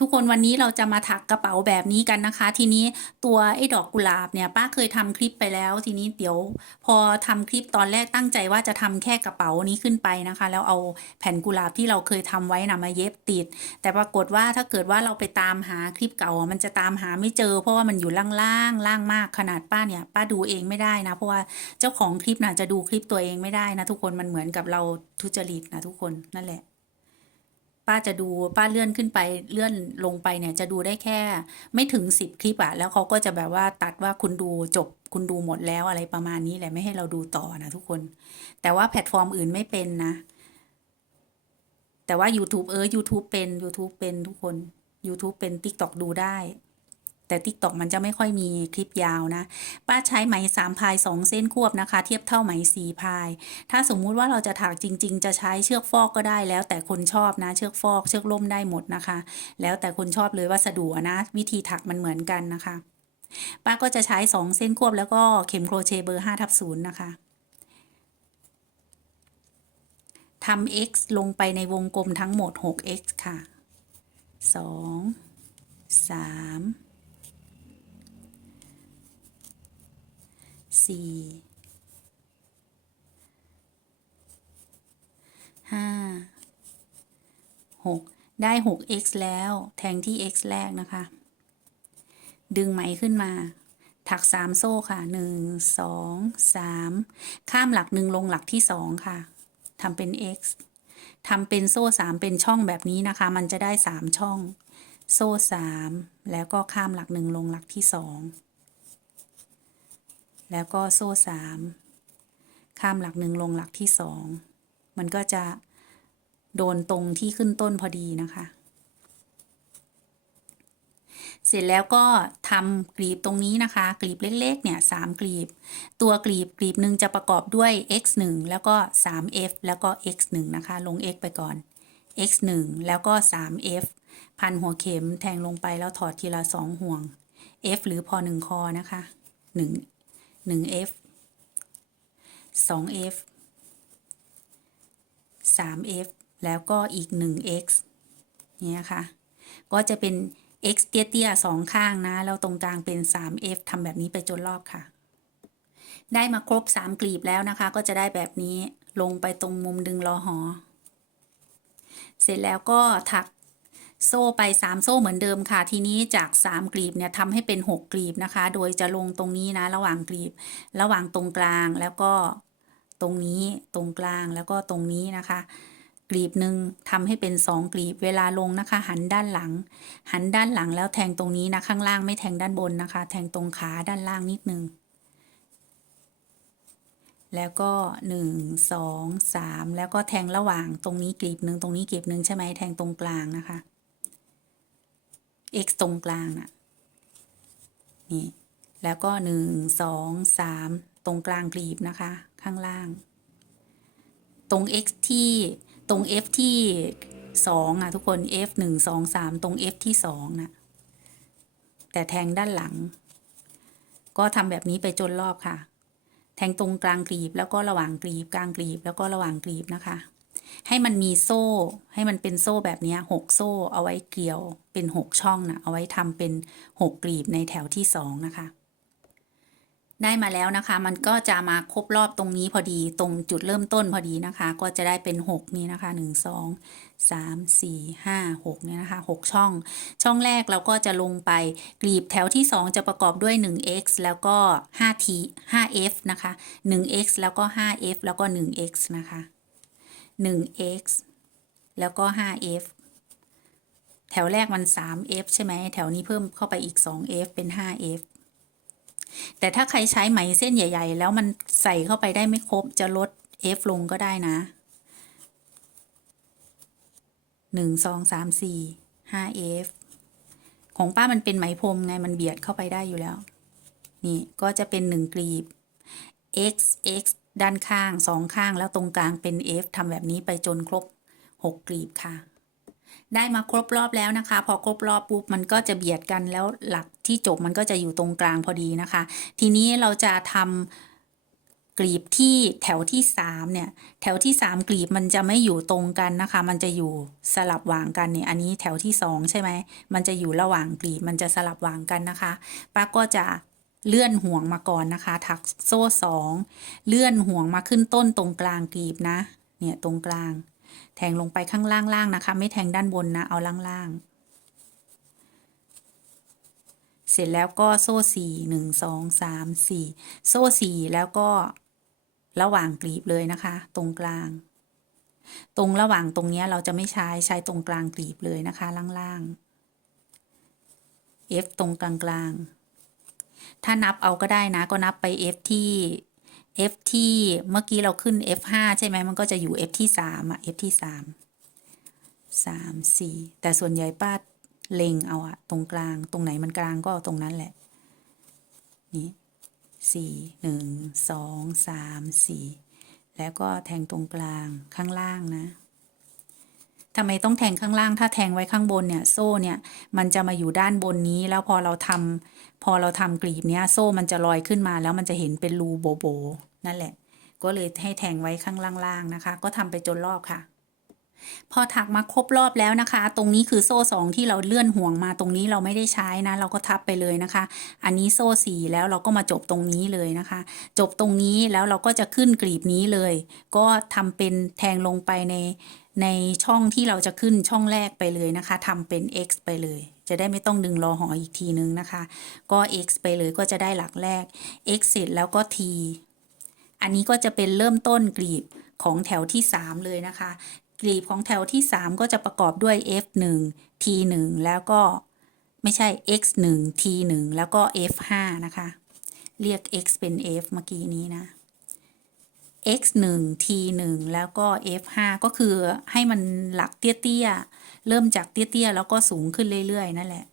ทุกคนวันนี้เราจะมาถักกระเป๋าแบบนี้กันนะคะ ทีนี้ตัวไอ้ดอกกุหลาบเนี่ยป้าเคยทำคลิปไปแล้ว ทีนี้เดี๋ยวพอทำคลิปตอนแรกตั้งใจว่าจะทำแค่กระเป๋านี้ขึ้นไปนะคะ แล้วเอาแผ่นกุหลาบที่เราเคยทำไว้นะมาเย็บติด แต่ปรากฏว่าถ้าเกิดว่าเราไปตามหาคลิปเก่า มันจะตามหาไม่เจอ เพราะว่ามันอยู่ล่างๆล่างมากขนาดป้าเนี่ย ป้าดูเองไม่ได้นะ เพราะว่าเจ้าของคลิปน่ะจะดูคลิปตัวเองไม่ได้นะทุกคนมันเหมือนกับเราทุจริตนะทุกคนนั่นแหละ ป้าจะดูป้าเลื่อนขึ้นไปเลื่อนลงไปเนี่ยจะดูได้แค่ ไม่ถึงสิบคลิปอะแล้วเขาก็จะแบบว่าตัดว่าคุณดูจบคุณดูหมดแล้วอะไรประมาณนี้แหละไม่ให้เราดูต่อนะทุกคน แต่ว่าแพลตฟอร์มอื่นไม่เป็นนะ แต่ว่า YouTube เออ YouTube เป็น YouTube เป็นทุกคน YouTube เป็น TikTok ดูได้ แต่ TikTok มันจะไม่ค่อยมีคลิปยาวนะ ป้าใช้ไหมสามพายสองเส้นควบนะคะ เทียบเท่าไหมสี่พาย ถ้าสมมุติว่าเราจะถักจริง ๆ จะใช้เชือกฟอกก็ได้แล้ว แต่คนชอบนะ เชือกฟอกเชือกล่มได้หมดนะคะ แล้วแต่คนชอบเลยว่าสะดวกนะ วิธีถักมันเหมือนกันนะคะ ป้าก็จะใช้สองเส้นควบแล้วก็เข็มโครเชต์เบอร์ห้าทับศูนย์นะคะทำ x ลงไปในวงกลมทั้งหมด 6x ค่ะ 2 3 4 5 6ได้ 6x แล้ว แทงที่ x แรกนะคะ ดึงไหมขึ้นมา ถัก 3 โซ่ค่ะ 1 2 3 ข้ามหลักหนึ่งลงหลักที่ 2 ค่ะทำเป็น x ทำเป็นโซ่ 3 เป็นช่องแบบนี้นะคะ มันจะได้ 3 ช่อง โซ่ 3 แล้วก็ข้ามหลักหนึ่งลงหลักที่ 2 แล้วก็โซ่3ข้ามหลักหนึ่งลงหลักที่2มันก็จะโดนตรงที่ขึ้นต้นพอดีนะคะ เสร็จแล้วก็ทำกลีบตรงนี้นะคะ กลีบเล็กๆเนี่ยสามกลีบ ตัวกลีบกลีบหนึ่งจะประกอบด้วย x 1แล้วก็ 3f แล้วก็ x 1นะคะ ลง x ไปก่อน x 1แล้วก็ 3f พันหัวเข็มแทงลงไปแล้วถอดทีละสองห่วง f หรือพอหนึ่งคอนะคะ1 1f 2f 3f แล้วก็อีก 1x เนี่ยค่ะก็จะเป็น x เตี้ยๆสองข้างนะ แล้วตรงกลางเป็น 3f ทำแบบนี้ไปจนรอบค่ะ ได้มาครบ 3 กลีบแล้วนะคะ ก็จะได้แบบนี้ลงไปตรงมุมดึงรอหอ เสร็จแล้วก็ถัก โซ่ไป 3 โซ่เหมือนเดิมค่ะ ทีนี้จาก 3กลีบเนี่ยทำให้เป็น 6 กลีบนะคะ โดยจะลงตรงนี้นะ ระหว่างกลีบ ระหว่างตรงกลางแล้วก็ตรงนี้ตรงกลางแล้วก็ตรงนี้นะคะ กลีบหนึ่งทำให้เป็นสองกลีบเวลาลงนะคะ หันด้านหลัง หันด้านหลังแล้วแทงตรงนี้นะข้างล่างไม่แทงด้านบนนะคะ แทงตรงขาด้านล่างนิดนึงแล้วก็หนึ่งสองสามแล้วก็แทงระหว่างตรงนี้กลีบหนึ่งตรงนี้กลีบหนึ่งใช่ไหมแทงตรงกลางนะคะ x ตรงกลางน่ะนี่แล้วก็หนึ่งสองสามตรงกลางกลีบนะคะ ข้างล่าง ตรง x ที่ตรง f ที่สองอะทุกคน f หนึ่งสองสามตรง f ที่สองนะแต่แทงด้านหลัง ก็ทำแบบนี้ไปจนรอบค่ะ แทงตรงกลางกลีบแล้วก็ระหว่างกลีบกลางกลีบแล้วก็ระหว่างกลีบนะคะ ให้มันมีโซ่ ให้มันเป็นโซ่แบบนี้หกโซ่เอาไว้เกี่ยวเป็นหกช่องนะเอาไว้ทำเป็นหกกลีบในแถวที่สองนะคะ ได้มาแล้วนะคะ มันก็จะมาครบรอบตรงนี้พอดีตรงจุดเริ่มต้นพอดีนะคะ ก็จะได้เป็น 6 นี้นะคะ 1 2 3 4 5 6เนี่ยนะคะ 6 ช่อง ช่องแรกเราก็จะลงไปกลีบแถวที่ 2 จะประกอบด้วย 1x แล้วก็ 5t 5f นะคะ 1x แล้วก็ 5f แล้วก็ 1x นะคะ 1x แล้วก็ 5f แถวแรกมัน 3f ใช่ไหม แถวนี้เพิ่มเข้าไปอีก 2f เป็น 5f แต่ถ้าใครใช้ไหมเส้นใหญ่ ๆ แล้วมันใส่เข้าไปได้ไม่ครบจะลด f ลงก็ได้นะหนึ่งสองสามสี่ห้า f ของป้ามันเป็นไหมพรมไงมันเบียดเข้าไปได้อยู่แล้ว นี่ก็จะเป็นหนึ่งกลีบ x x ด้านข้างสองข้างแล้วตรงกลางเป็น f ทำแบบนี้ไปจนครบหกกลีบค่ะ ได้มาครบรอบแล้วนะคะ พอครบรอบปุ๊บมันก็จะเบียดกันแล้วหลักที่จบมันก็จะอยู่ตรงกลางพอดีนะคะ ทีนี้เราจะทกลีบที่แถวที่สามเนี่ย แถวที่สามกลีบมันจะไม่อยู่ตรงกันนะคะ มันจะอยู่สลับวางกันเนี่ย อันนี้แถวที่สองใช่ไหม มันจะอยู่ระหว่างกลีบมันจะสลับวางกันนะคะ ป้าก็จะ เลื่อนห่วงมาก่อนนะคะ ถักโซ่สองเลื่อนห่วงมาขึ้นต้นตรงกลางกลีบนะ เนี่ยตรงกลาง แทงลงไปข้างล่างๆนะคะ ไม่แทงด้านบนนะ เอาล่างๆเสร็จแล้วก็โซ่สี่หนึ่งสองสามสี่โซ่สี่แล้วก็ระหว่างกลีบเลยนะคะ ตรงกลาง ตรงระหว่างตรงเนี้ยเราจะไม่ใช้ใช้ตรงกลางกลีบเลยนะคะ ล่างๆ F ตรงกลางๆ ถ้านับเอาก็ได้นะ ก็นับไป F ที่ F ที่เมื่อกี้เราขึ้น F5 ใช่ไหมมันก็จะอยู่ F ที่3อะ F ที่3 3 4 แต่ส่วนใหญ่ป้าเล็งเอาอะตรงกลางตรงไหนมันกลางก็ตรงนั้นแหละ นี่สี่หนึ่งสองสามสี่แล้วก็แทงตรงกลางข้างล่างนะทำไมต้องแทงข้างล่าง ถ้าแทงไว้ข้างบนเนี่ย โซ่เนี่ย มันจะมาอยู่ด้านบนนี้ แล้วพอเราทำ พอเราทำกลีบเนี้ยโซ่มันจะลอยขึ้นมาแล้วมันจะเห็นเป็นรูโบโบนั่นแหละ ก็เลยให้แทงไว้ข้างล่างๆนะคะ ก็ทำไปจนรอบค่ะ พอถักมาครบรอบแล้วนะคะ ตรงนี้คือโซ่สองที่เราเลื่อนห่วงมาตรงนี้เราไม่ได้ใช้นะ เราก็ทับไปเลยนะคะ อันนี้โซ่สี่แล้วเราก็มาจบตรงนี้เลยนะคะ จบตรงนี้แล้วเราก็จะขึ้นกลีบนี้เลย ก็ทำเป็นแทงลงไปในในช่องที่เราจะขึ้นช่องแรกไปเลยนะคะทำเป็น x ไปเลย จะได้ไม่ต้องดึงรอหออีกทีนึงนะคะ ก็ x ไปเลยก็จะได้หลักแรก x เสร็จแล้วก็ t อันนี้ก็จะเป็นเริ่มต้นกลีบของแถวที่ 3 เลยนะคะ กลีบของแถวที่ 3 ก็จะประกอบด้วย f 1 t 1แล้วก็ไม่ใช่ x 1 t 1แล้วก็ f 5นะคะ เรียก x เป็น f เมื่อกี้นี้นะ x 1 t 1แล้วก็ f 5ก็คือให้มันหลักเตี้ยๆ เริ่มจากเตี้ยๆ แล้วก็สูงขึ้นเรื่อยๆ นั่นแหละ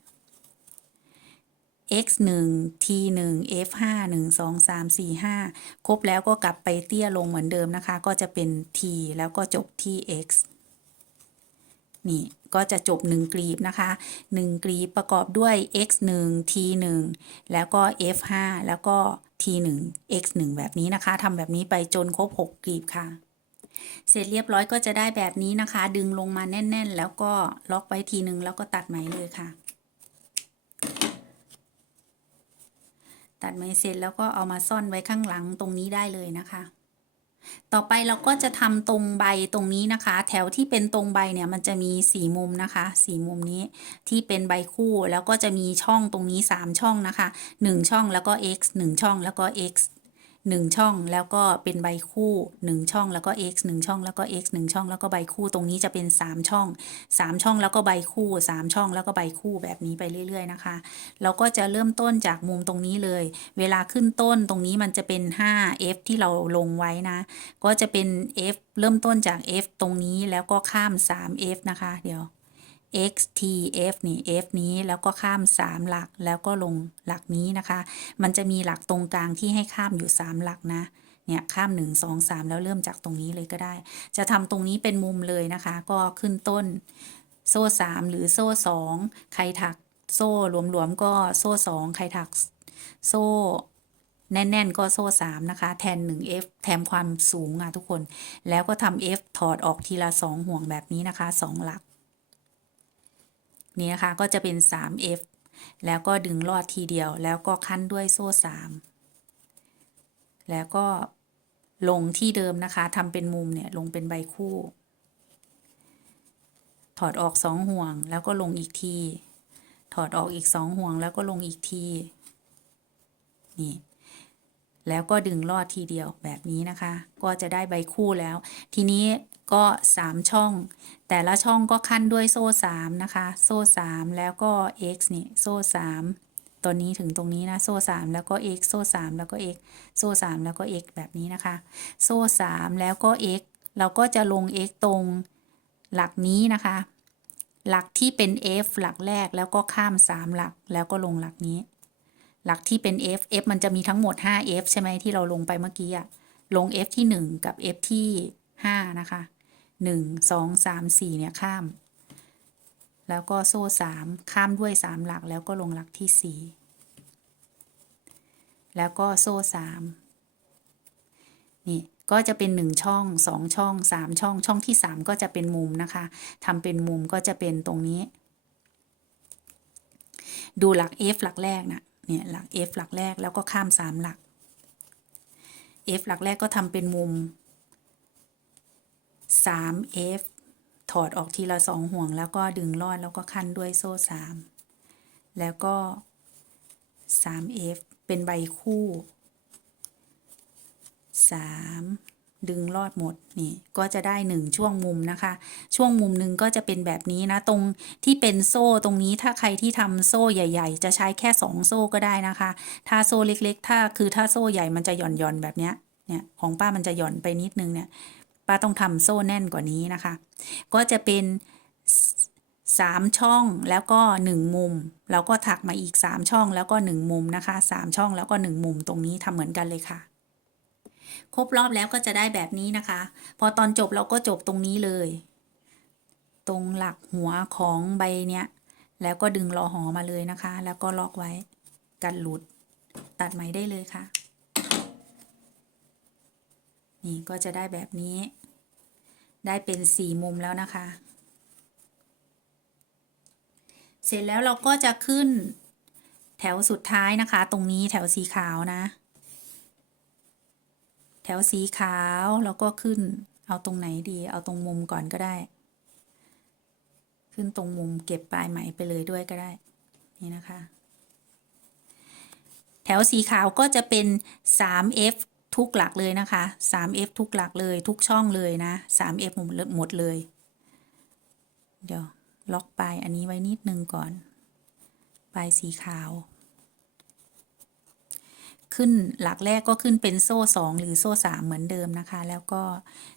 x 1 t 1 f 5 1 2 3 4 5 ครบแล้วก็กลับไปเตี้ยลงเหมือนเดิมนะคะ ก็จะเป็น t แล้วก็จบที่ x นี่ก็จะจบ 1 กลีบนะคะ 1 กลีบประกอบด้วย x 1 t 1แล้วก็ f 5แล้วก็ t 1 x 1แบบนี้นะคะทำแบบนี้ไปจนครบ 6 กลีบค่ะ เสร็จเรียบร้อยก็จะได้แบบนี้นะคะ ดึงลงมาแน่น ๆ แล้วก็ล็อกไว้ทีนึงแล้วก็ตัดไหมเลยค่ะ ตัดไหมเสร็จแล้วก็เอามาซ่อนไว้ข้างหลังตรงนี้ได้เลยนะคะ ต่อไปเราก็จะทำตรงใบตรงนี้นะคะ แถวที่เป็นตรงใบเนี่ยมันจะมีสี่มุมนะคะสี่มุมนี้ที่เป็นใบคู่แล้วก็จะมีช่องตรงนี้สามช่องนะคะหนึ่งช่องแล้วก็ x หนึ่งช่องแล้วก็ x หนึ่งช่องแล้วก็เป็นใบคู่หนึ่งช่องแล้วก็ x หนึ่งช่องแล้วก็ x หนึ่งช่องแล้วก็ใบคู่ตรงนี้จะเป็นสามช่องสามช่องแล้วก็ใบคู่สามช่องแล้วก็ใบคู่แบบนี้ไปเรื่อย ๆ นะคะ เราก็จะเริ่มต้นจากมุมตรงนี้เลย เวลาขึ้นต้นตรงนี้มันจะเป็น 5f ที่เราลงไว้นะ ก็จะเป็น f เริ่มต้นจาก f ตรงนี้แล้วก็ข้าม 3f นะคะ เดี๋ยว x t f นี่ f นี้แล้วก็ข้าม 3 หลักแล้วก็ลงหลักนี้นะคะ มันจะมีหลักตรงกลางที่ให้ข้ามอยู่ 3 หลักนะเนี่ยข้าม 1 2 3 แล้วเริ่มจากตรงนี้เลยก็ได้ จะทำตรงนี้เป็นมุมเลยนะคะ ก็ขึ้นต้นโซ่ 3 หรือโซ่ 2 ใครถักโซ่หลวมๆก็โซ่ 2 ใครถักโซ่แน่น ๆ ก็โซ่ 3 นะคะ แทน 1f แทนความสูงอะทุกคน แล้วก็ทำ f ถอดออกทีละ 2 ห่วงแบบนี้นะคะ 2 หลัก นี่นะคะก็จะเป็น 3f แล้วก็ดึงลอดทีเดียวแล้วก็คั้นด้วยโซ่ 3 แล้วก็ลงที่เดิมนะคะทำเป็นมุมเนี่ยลงเป็นใบคู่ ถอดออกสองห่วงแล้วก็ลงอีกที ถอดออกอีกสองห่วงแล้วก็ลงอีกที นี่แล้วก็ดึงลอดทีเดียวแบบนี้นะคะ ก็จะได้ใบคู่แล้ว ทีนี้ ก็ 3 ช่อง แต่ละช่องก็ขั้นด้วยโซ่ 3 นะคะ โซ่ 3 แล้วก็ x นี่ โซ่ 3 ตัวนี้ถึงตรงนี้นะ โซ่ 3 แล้วก็ x โซ่ 3 แล้วก็ x โซ่ 3 แล้วก็ x แบบนี้นะคะ โซ่ 3 แล้วก็ x เราก็จะลง x ตรงหลักนี้นะคะ หลักที่เป็น f หลักแรกแล้วก็ข้าม 3 หลักแล้วก็ลงหลักนี้ หลักที่เป็น f f มันจะมีทั้งหมด 5f ใช่ไหมที่เราลงไปเมื่อกี้อะลง f ที่ 1 กับ f ที่ 5 นะคะ 1 2 3 4เนี่ยข้าม แล้วก็โซ่ 3 ข้ามด้วย 3 หลักแล้วก็ลงหลักที่ 4 แล้วก็โซ่ 3 นี่ก็จะเป็นหนึ่งช่องสองช่องสามช่อง ช่องที่สามก็จะเป็นมุมนะคะทำเป็นมุมก็จะเป็นตรงนี้ ดูหลัก F หลักแรกนะเนี่ยหลัก F หลักแรกแล้วก็ข้ามสามหลัก F หลักแรกก็ทำเป็นมุม 3F ถอดออกทีละสองห่วง แล้วก็ดึงลอดแล้วก็ขั้นด้วยโซ่สามแล้วก็ 3F เป็นใบคู่ 3 ดึงลอดหมดนี่ก็จะได้ 1 ช่วงมุมนะคะ ช่วงมุมหนึ่งก็จะเป็นแบบนี้นะ ตรงที่เป็นโซ่ตรงนี้ถ้าใครที่ทำโซ่ใหญ่ ๆ จะใช้แค่ 2 โซ่ก็ได้นะคะ ถ้าโซ่เล็ก ๆ ถ้าคือถ้าโซ่ใหญ่มันจะหย่อนหย่อนๆแบบเนี้ยเนี่ยของป้ามันจะหย่อนไปนิดนึงเนี่ย ป้าต้องทำโซ่แน่นกว่านี้นะคะ ก็จะเป็น3ช่องแล้วก็1มุม แล้วก็ถักมาอีก3ช่องแล้วก็1มุมนะคะ3ช่องแล้วก็1มุมตรงนี้ทำเหมือนกันเลยค่ะ ครบรอบแล้วก็จะได้แบบนี้นะคะ พอตอนจบเราก็จบตรงนี้เลย ตรงหลักหัวของใบเนี้ย แล้วก็ดึงรอหอมาเลยนะคะ แล้วก็ล็อกไว้กันหลุด ตัดไหมได้เลยค่ะ นี่ก็จะได้แบบนี้ ได้เป็นสี่มุมแล้วนะคะ เสร็จแล้วเราก็จะขึ้นแถวสุดท้ายนะคะ ตรงนี้แถวสีขาวนะ แถวสีขาวแล้วก็ขึ้นเอาตรงไหนดี เอาตรงมุมก่อนก็ได้ ขึ้นตรงมุมเก็บปลายไหมไปเลยด้วยก็ได้ นี่นะคะ แถวสีขาวก็จะเป็น 3F ทุกหลักเลยนะคะ 3F ทุกหลักเลย ทุกช่องเลยนะ 3F หมดหมดเลย เดี๋ยว ล็อกปลายอันนี้ไว้นิดนึงก่อน ปลายสีขาว ขึ้นหลักแรกก็ขึ้นเป็นโซ่ 2 หรือโซ่ 3 เหมือนเดิมนะคะ แล้วก็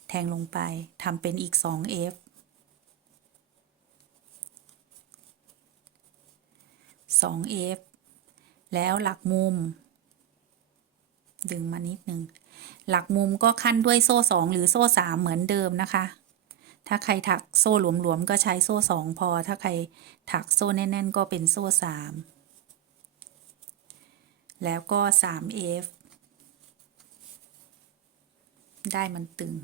แทงลงไปทำเป็นอีก 2F 2F แล้วหลักมุม ดึงมานิดนึง หลักมุมก็ขั้นด้วยโซ่2หรือโซ่3เหมือนเดิมนะคะ ถ้าใครถักโซ่หลวมๆก็ใช้โซ่2พอ ถ้าใครถักโซ่แน่น ๆ ก็เป็นโซ่3แล้วก็ 3F ได้มันตึง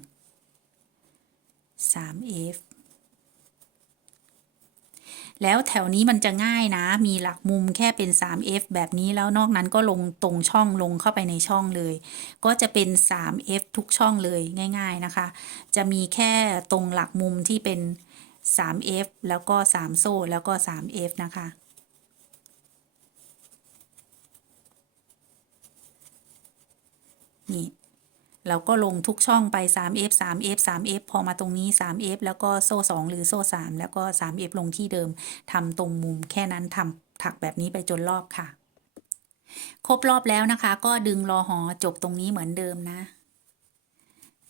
3F แล้วแถวนี้มันจะง่ายนะ มีหลักมุมแค่เป็น 3F แบบนี้แล้วนอกนั้นก็ลงตรงช่องลงเข้าไปในช่องเลย ก็จะเป็น 3F ทุกช่องเลยง่าย ๆนะคะ จะมีแค่ตรงหลักมุมที่เป็น 3F แล้วก็ 3 โซ่แล้วก็ 3F นะคะนี่ เราก็ลงทุกช่องไป 3F 3F 3F พอมาตรงนี้ 3F แล้วก็โซ่ 2 หรือโซ่ 3 แล้วก็ 3F ลงที่เดิมทำตรงมุมแค่นั้นทำถักแบบนี้ไปจนรอบค่ะ ครบรอบแล้วนะคะ ก็ดึงรอหอจบตรงนี้เหมือนเดิมนะ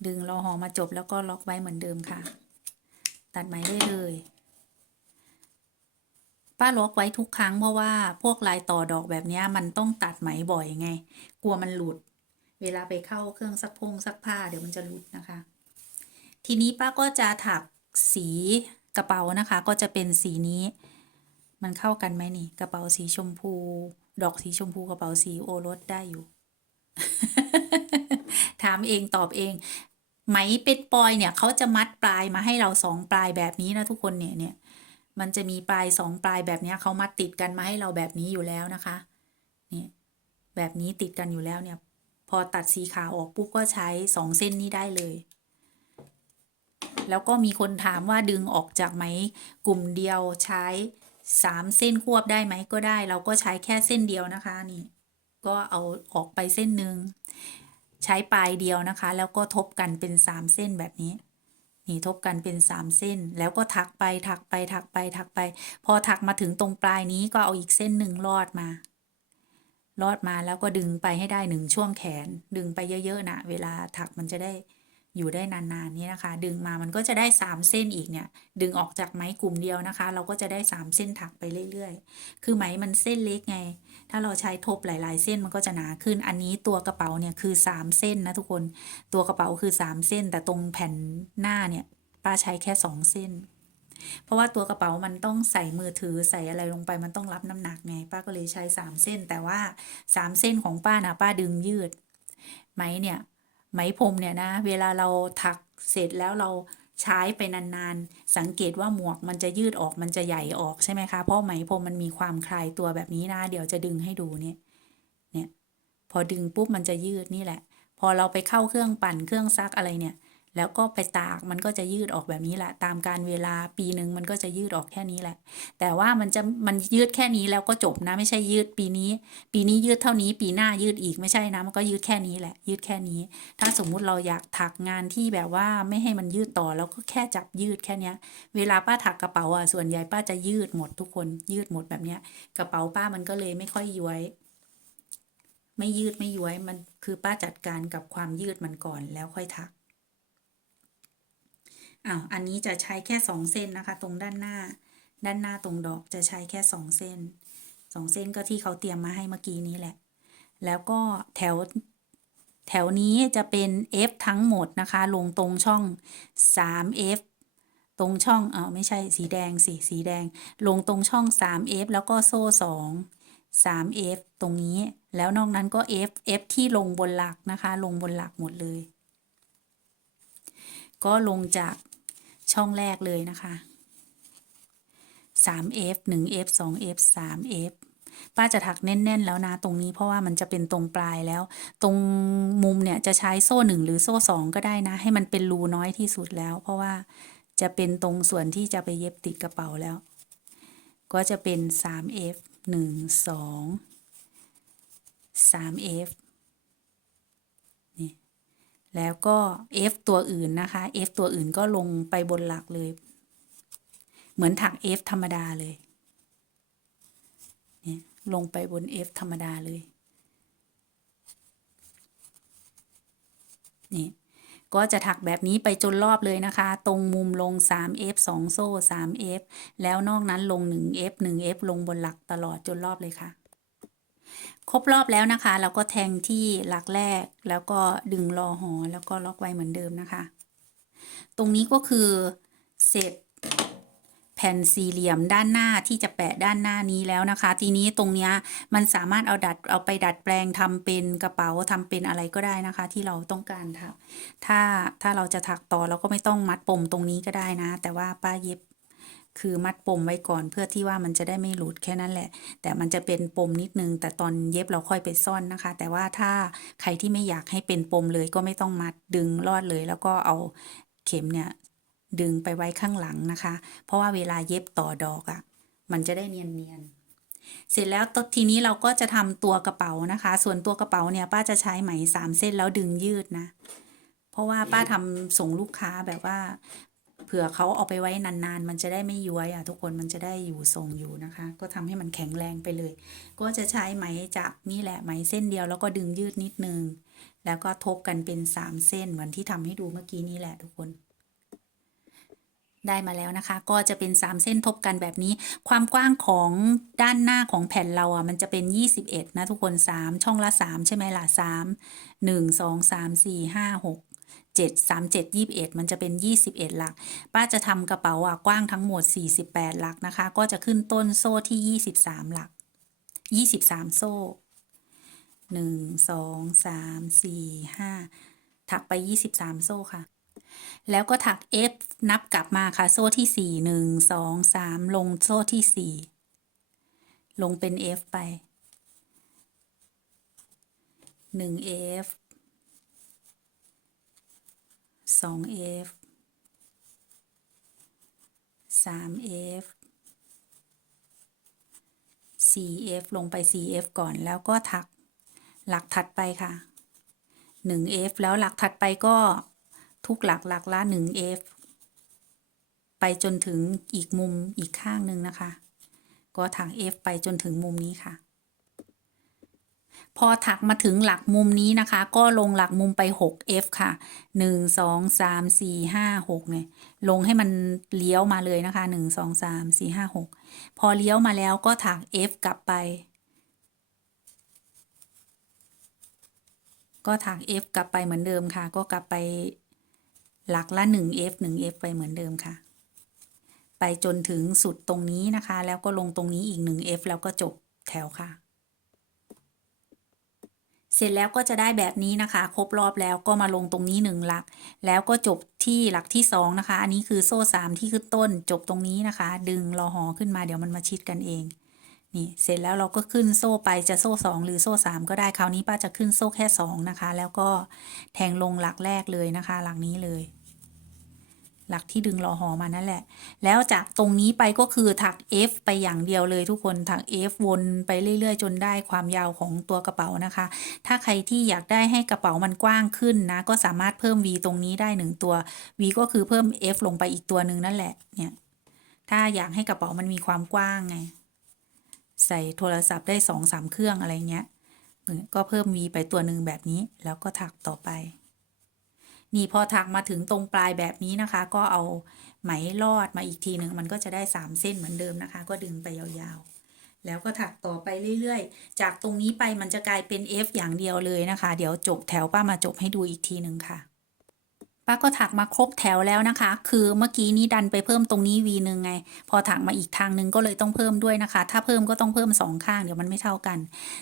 ดึงรอหอมาจบแล้วก็ล็อกไว้เหมือนเดิมค่ะ ตัดไหมได้เลยป้าล็อกไว้ทุกครั้งเพราะว่าพวกลายต่อดอกแบบนี้มันต้องตัดไหมบ่อยไง กลัวมันหลุด เวลาไปเข้าเครื่องซักพงซักผ้าเดี๋ยวมันจะหลุดนะคะ ทีนี้ป้าก็จะถักสีกระเป๋านะคะ ก็จะเป็นสีนี้ มันเข้ากันไหมนี่ กระเป๋าสีชมพู ดอกสีชมพูกระเป๋าสีโอรสได้อยู่ ถามเองตอบเองไหมเป็นปอยเนี่ยเขาจะมัดปลายมาให้เราสองปลายแบบนี้นะทุกคนเนี่ยเนี่ยมันจะมีปลายสองปลายแบบนี้เขามัดติดกันมาให้เราแบบนี้อยู่แล้วนะคะนี่แบบนี้ติดกันอยู่แล้วเนี่ย พอตัดสีขาวออกปุ๊บก็ใช้สองเส้นนี้ได้เลย แล้วก็มีคนถามว่าดึงออกจากไหมกลุ่มเดียวใช้สามเส้นควบได้ไหมก็ได้ เราก็ใช้แค่เส้นเดียวนะคะนี่ ก็เอาออกไปเส้นหนึ่งใช้ปลายเดียวนะคะ แล้วก็ทบกันเป็นสามเส้นแบบนี้นี่ทบกันเป็นสามเส้น แล้วก็ถักไปถักไปถักไปถักไป พอถักมาถึงตรงปลายนี้ก็เอาอีกเส้นหนึ่งลอดมา ลอดมาแล้วก็ดึงไปให้ได้หนึ่งช่วงแขน ดึงไปเยอะๆนะเวลาถักมันจะได้อยู่ได้นานๆนี่นะคะ ดึงมามันก็จะได้สามเส้นอีกเนี่ย ดึงออกจากไหมกลุ่มเดียวนะคะ เราก็จะได้สามเส้นถักไปเรื่อยๆ คือไหมมันเส้นเล็กไง ถ้าเราใช้ทบหลาย ๆ เส้นมันก็จะหนาขึ้น อันนี้ตัวกระเป๋าเนี่ยคือสามเส้นนะทุกคน ตัวกระเป๋าคือสามเส้น แต่ตรงแผ่นหน้าเนี่ยป้าใช้แค่สองเส้น เพราะว่าตัวกระเป๋ามันต้องใส่มือถือใส่อะไรลงไปมันต้องรับน้ำหนักไง ป้าก็เลยใช้สามเส้น แต่ว่าสามเส้นของป้านะป้าดึงยืด ไหมเนี่ย ไหมพรมเนี่ยนะ เวลาเราถักเสร็จแล้วเราใช้ไปนานๆ สังเกตว่าหมวกมันจะยืดออกมันจะใหญ่ออกใช่ไหมคะ เพราะไหมพรมมันมีความคลายตัวแบบนี้นะ เดี๋ยวจะดึงให้ดูเนี่ย เนี่ย พอดึงปุ๊บมันจะยืดนี่แหละ พอเราไปเข้าเครื่องปั่นเครื่องซักอะไรเนี่ย แล้วก็ไปตากมันก็จะยืดออกแบบนี้แหละ ตามการเวลาปีหนึ่งมันก็จะยืดออกแค่นี้แหละ แต่ว่ามันจะมันยืดแค่นี้แล้วก็จบนะ ไม่ใช่ยืดปีนี้ ปีนี้ยืดเท่านี้ปีหน้ายืดอีกไม่ใช่นะ มันก็ยืดแค่นี้แหละ ยืดแค่นี้ ถ้าสมมุติเราอยากถักงานที่แบบว่าไม่ให้มันยืดต่อแล้วก็แค่จับยืดแค่เนี้ยเวลาป้าถักกระเป๋าอะส่วนใหญ่ป้าจะยืดหมดทุกคนยืดหมดแบบเนี้ยกระเป๋าป้ามันก็เลยไม่ค่อยย้วยไม่ยืดไม่ย้วยมันคือป้าจัดการกับความยืดมันก่อนแล้วค่อยถัก อ้าวอันนี้จะใช้แค่สองเส้นนะคะ ตรงด้านหน้า ด้านหน้าตรงดอกจะใช้แค่สองเส้นสองเส้นก็ที่เขาเตรียมมาให้เมื่อกี้นี้แหละ แล้วก็แถวแถวนี้จะเป็น F ทั้งหมดนะคะ ลงตรงช่อง 3F ตรงช่องเออไม่ใช่สีแดงสิสีแดง ลงตรงช่อง 3F แล้วก็โซ่ 2 3F ตรงนี้ แล้วนอกนั้นก็ F F ที่ลงบนหลักนะคะ ลงบนหลักหมดเลย ก็ลงจาก ช่องแรกเลยนะคะ 3F 1F 2F 3F ป้าจะถักแน่น ๆ แล้วนะตรงนี้เพราะว่ามันจะเป็นตรงปลายแล้ว ตรงมุมเนี่ยจะใช้โซ่หนึ่งหรือโซ่สองก็ได้นะ ให้มันเป็นรูน้อยที่สุดแล้ว เพราะว่าจะเป็นตรงส่วนที่จะไปเย็บติดกระเป๋าแล้ว ก็จะเป็น 3F 1 2 3F แล้วก็ F ตัวอื่นนะคะ F ตัวอื่นก็ลงไปบนหลักเลย เหมือนถัก F ธรรมดาเลยเนี่ยลงไปบน F ธรรมดาเลยนี่ก็จะถักแบบนี้ไปจนรอบเลยนะคะ ตรงมุมลง 3F 2 โซ่ 3F แล้วนอกนั้นลง 1F 1F ลงบนหลักตลอดจนรอบเลยค่ะ ครบรอบแล้วนะคะ เราก็แทงที่หลักแรกแล้วก็ดึงรอหอแล้วก็ล็อกไว้เหมือนเดิมนะคะ ตรงนี้ก็คือเสร็จแผ่นสี่เหลี่ยมด้านหน้าที่จะแปะด้านหน้านี้แล้วนะคะ ทีนี้ตรงเนี้ยมันสามารถเอาดัดเอาไปดัดแปลงทำเป็นกระเป๋าทำเป็นอะไรก็ได้นะคะ ที่เราต้องการทำถ้าถ้าเราจะถักต่อเราก็ไม่ต้องมัดปมตรงนี้ก็ได้นะ แต่ว่าป้าเย็บ คือมัดปมไว้ก่อนเพื่อที่ว่ามันจะได้ไม่หลุดแค่นั้นแหละ แต่มันจะเป็นปมนิดนึง แต่ตอนเย็บเราค่อยไปซ่อนนะคะ แต่ว่าถ้าใครที่ไม่อยากให้เป็นปมเลยก็ไม่ต้องมัดดึงรอดเลย แล้วก็เอาเข็มเนี่ยดึงไปไว้ข้างหลังนะคะ เพราะว่าเวลาเย็บต่อดอกอะ่ะ มันจะได้เนียนๆเสร็จแล้วทีนี้เราก็จะทำตัวกระเป๋านะคะ ส่วนตัวกระเป๋าเนี่ยป้าจะใช้ไหมสามเส้นแล้วดึงยืดนะ เพราะว่าป้าทำส่งลูกค้าแบบว่า เผื่อเขาเอาไปไว้นานๆ มันจะได้ไม่ย้วยอะทุกคนมันจะได้อยู่ทรงอยู่นะคะ ก็ทำให้มันแข็งแรงไปเลย ก็จะใช้ไหมจากนี่แหละไหมเส้นเดียวแล้วก็ดึงยืดนิดนึง แล้วก็ทบกันเป็นสามเส้นเหมือนที่ทำให้ดูเมื่อกี้นี้แหละทุกคนได้มาแล้วนะคะ ก็จะเป็น 3 เส้นทบกันแบบนี้ ความกว้างของด้านหน้าของแผ่นเราอะมันจะเป็น 21 นะทุกคน 3 ช่องละ 3 ใช่ไหมล่ะ 3 1 2 3 4 5 6 7 3 7 21 มันจะเป็น 21 หลัก ป้าจะทำกระเป๋าอะกว้างทั้งหมด 48 หลักนะคะ ก็จะขึ้นต้นโซ่ที่ 23 หลัก 23 โซ่ 1 2 3 4 5 ถักไป 23 โซ่ค่ะ แล้วก็ถัก F นับกลับมาค่ะ โซ่ที่สี่หนึ่งสองสามลงโซ่ที่สี่ลงเป็น F ไป หนึ่ง F สอง F สาม F สี่ F ลงไป 4F ก่อนแล้วก็ถักหลักถัดไปค่ะ 1F แล้วหลักถัดไปก็ทุกหลักหลักละ 1F ไปจนถึงอีกมุมอีกข้างหนึ่งนะคะ ก็ถัก F ไปจนถึงมุมนี้ค่ะ พอถักมาถึงหลักมุมนี้นะคะ ก็ลงหลักมุมไป 6F ค่ะ 1 2 3 4 5 6เนี่ยลงให้มันเลี้ยวมาเลยนะคะ 1 2 3 4 5 6 พอเลี้ยวมาแล้วก็ถัก F กลับไป ก็ถัก F กลับไปเหมือนเดิมค่ะ ก็กลับไปหลักละ 1F 1F ไปเหมือนเดิมค่ะ ไปจนถึงสุดตรงนี้นะคะ แล้วก็ลงตรงนี้อีก 1F แล้วก็จบแถวค่ะ เสร็จแล้วก็จะได้แบบนี้นะคะ ครบรอบแล้วก็มาลงตรงนี้หนึ่งหลัก แล้วก็จบที่หลักที่สองนะคะ อันนี้คือโซ่สามที่ขึ้นต้น จบตรงนี้นะคะ ดึงรอหอขึ้นมาเดี๋ยวมันมาชิดกันเอง นี่เสร็จแล้วเราก็ขึ้นโซ่ไปจะโซ่สองหรือโซ่สามก็ได้คราวนี้ป้าจะขึ้นโซ่แค่สองนะคะ แล้วก็แทงลงหลักแรกเลยนะคะ หลักนี้เลย หลักที่ดึงรอหอมานั่นแหละ แล้วจากตรงนี้ไปก็คือถัก F ไปอย่างเดียวเลยทุกคนถัก F วนไปเรื่อย ๆ จนได้ความยาวของตัวกระเป๋านะคะ ถ้าใครที่อยากได้ให้กระเป๋ามันกว้างขึ้นนะ ก็สามารถเพิ่ม V ตรงนี้ได้หนึ่งตัว V ก็คือเพิ่ม F ลงไปอีกตัวหนึ่งนั่นแหละเนี่ยถ้าอยากให้กระเป๋ามันมีความกว้างไง ใส่โทรศัพท์ได้สองสามเครื่องอะไรเงี้ยก็เพิ่ม V ไปตัวหนึ่งแบบนี้แล้วก็ถักต่อไป นี่พอถักมาถึงตรงปลายแบบนี้นะคะ ก็เอาไหมลอดมาอีกทีหนึ่งมันก็จะได้สามเส้นเหมือนเดิมนะคะ ก็ดึงไปยาวๆ แล้วก็ถักต่อไปเรื่อยๆ จากตรงนี้ไปมันจะกลายเป็น F อย่างเดียวเลยนะคะ เดี๋ยวจบแถวป้ามาจบให้ดูอีกทีหนึ่งค่ะ ป้าก็ถักมาครบแถวแล้วนะคะ คือเมื่อกี้นี้ดันไปเพิ่มตรงนี้ V หนึ่งไง พอถักมาอีกทางหนึงก็เลยต้องเพิ่มด้วยนะคะ ถ้าเพิ่มก็ต้องเพิ่มสองข้างเดี๋ยวมันไม่เท่ากัน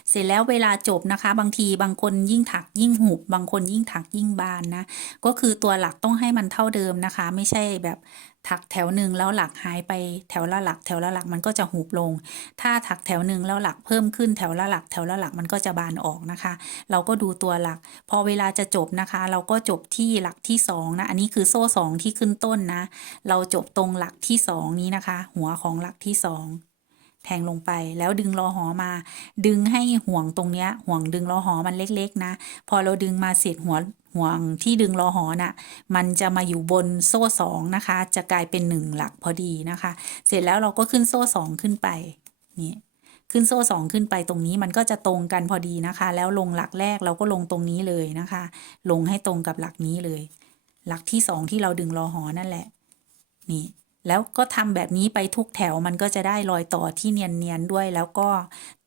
เสร็จแล้วเวลาจบนะคะ บางทีบางคนยิ่งถักยิ่งหุบบางคนยิ่งถักยิ่งบานนะ ก็คือตัวหลักต้องให้มันเท่าเดิมนะคะ ไม่ใช่แบบ ถักแถวหนึ่งแล้วหลักหายไปแถวละหลัก แถวละหลักมันก็จะหุบลง ถ้าถักแถวหนึ่งแล้วหลักเพิ่มขึ้นแถวละหลัก แถวละหลักมันก็จะบานออกนะคะ เราก็ดูตัวหลัก พอเวลาจะจบนะคะ เราก็จบที่หลักที่สองนะอันนี้คือโซ่สองที่ขึ้นต้นนะ เราจบตรงหลักที่สองนี้นะคะ หัวของหลักที่สองแทงลงไปแล้วดึงรอหอมา ดึงให้ห่วงตรงเนี้ยห่วงดึงรอหอมันเล็ก ๆ นะ พอเราดึงมาเสร็จหัว ห่วงที่ดึงรอหอน่ะมันจะมาอยู่บนโซ่สองนะคะ จะกลายเป็นหนึ่งหลักพอดีนะคะ เสร็จแล้วเราก็ขึ้นโซ่สองขึ้นไปนี่ขึ้นโซ่สองขึ้นไปตรงนี้มันก็จะตรงกันพอดีนะคะ แล้วลงหลักแรกเราก็ลงตรงนี้เลยนะคะ ลงให้ตรงกับหลักนี้เลย หลักที่สองที่เราดึงรอหอนั่นแหละ นี่ แล้วก็ทำแบบนี้ไปทุกแถวมันก็จะได้รอยต่อที่เนียนๆด้วย แล้วก็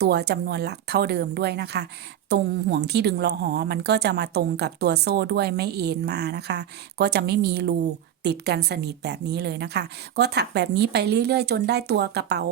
ตัวจำนวนหลักเท่าเดิมด้วยนะคะ ตรงห่วงที่ดึงลอหอมันก็จะมาตรงกับตัวโซ่ด้วยไม่เอ็นมานะคะ ก็จะไม่มีรูติดกันสนิทแบบนี้เลยนะคะ ก็ถักแบบนี้ไปเรื่อยๆ จนได้ตัวกระเป๋า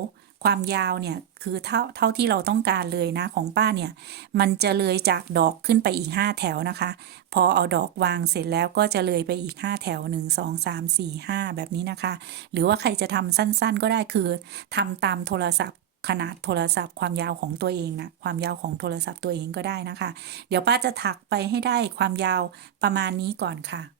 ความยาวเนี่ยคือเท่าเท่าที่เราต้องการเลยนะของป้าเนี่ย มันจะเลยจากดอกขึ้นไปอีก 5 แถวนะคะ พอเอาดอกวางเสร็จแล้วก็จะเลยไปอีก 5 แถว 1 2 3 4 5 แบบนี้นะคะ หรือว่าใครจะทำสั้นๆ ก็ได้คือทำตามโทรศัพท์ขนาดโทรศัพท์ความยาวของตัวเองนะความยาวของโทรศัพท์ตัวเองก็ได้นะคะ เดี๋ยวป้าจะถักไปให้ได้ความยาวประมาณนี้ก่อนค่ะ